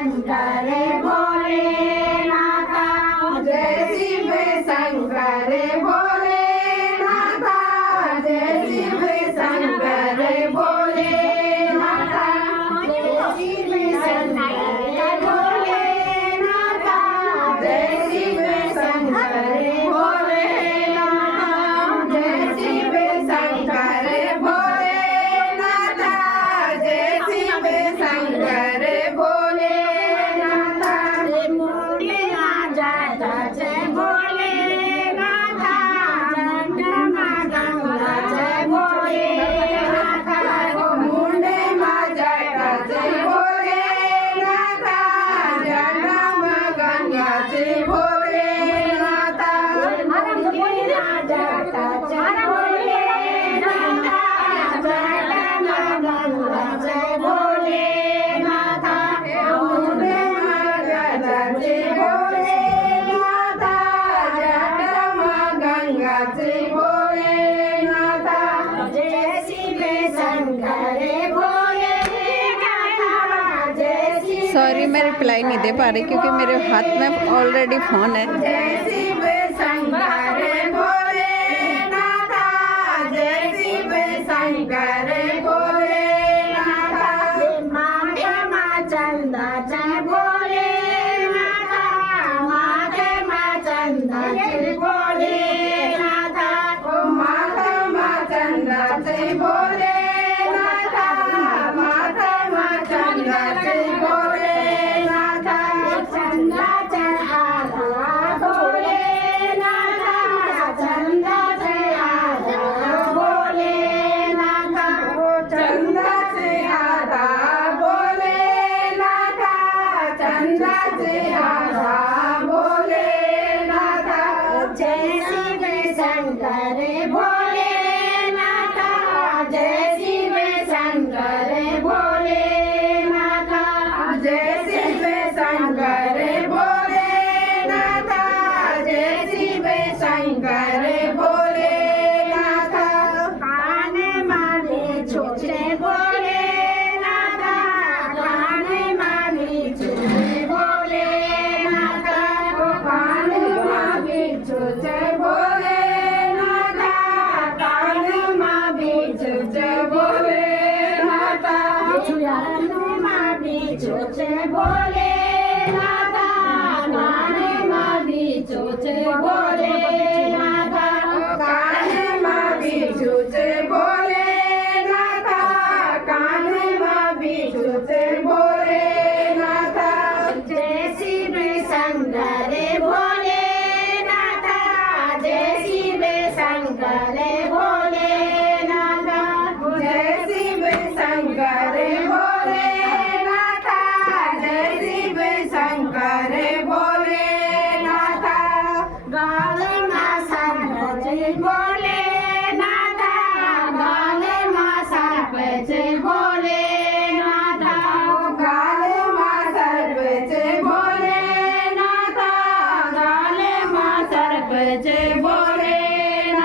शंकर भोलेनाथा, जय शिव शंकर भोलेनाथा, जय शिव शंकर भोलेनाथा, जय शिव शंकर भोलेनाथा, जय शिव शंकर भोलेनाथा, जय शिव शंकर भोलेनाथा, जय शिव शंकर भोलेनाथा, मुंडिया जाता जय भोलेनाथा, जगमा गंगा जय भोलेनाथा, मुंडे माझ्या जय भोलेनाथा, जगमा गंगा जय भोलेनाथा, मुंडिया जाता जय भोलेनाथा, जगमा गंगा जय भोलेनाथा, मुंडे माझ्या जय भोलेनाथा, जगमा गंगा जय भोलेनाथा, जय शिव शंकर भोलेनाथा, जय शिव सॉरी मैं रिप्लाई नहीं दे पा रही क्योंकि मेरे हाथ में ऑलरेडी फ़ोन है। जय शिव शंकर भोलेनाथा, जय शिव शंकर भोलेनाथा, माथे मा चंदा जय भोलेनाथा, माथे मा चंदा जय भोलेनाथा, माथे मा चंदा जय भोलेनाथा, माथे मा चंदा जय भोलेनाथा, चंदाचे आधा भोलेनाथा, चंदाचे आधा भोलेनाथा, चंदाचे आधा भोलेनाथा, चंदाचे आधा भोलेनाथा, जय शिव शंकर भोलेनाथा, जय शिव शंकर भोलेनाथा, जय शिव शंकर भोलेनाथा, जय शिव शंकर भोलेनाथा, कान माने छोटे भोलेनाथा, कान माने छोटे भोलेनाथा, कान माने छोटे भोलेनाथा, कान माने छोटे भोलेनाथा, कान माने छोटे भोलेनाथा, कान माने छोटे भोलेनाथा।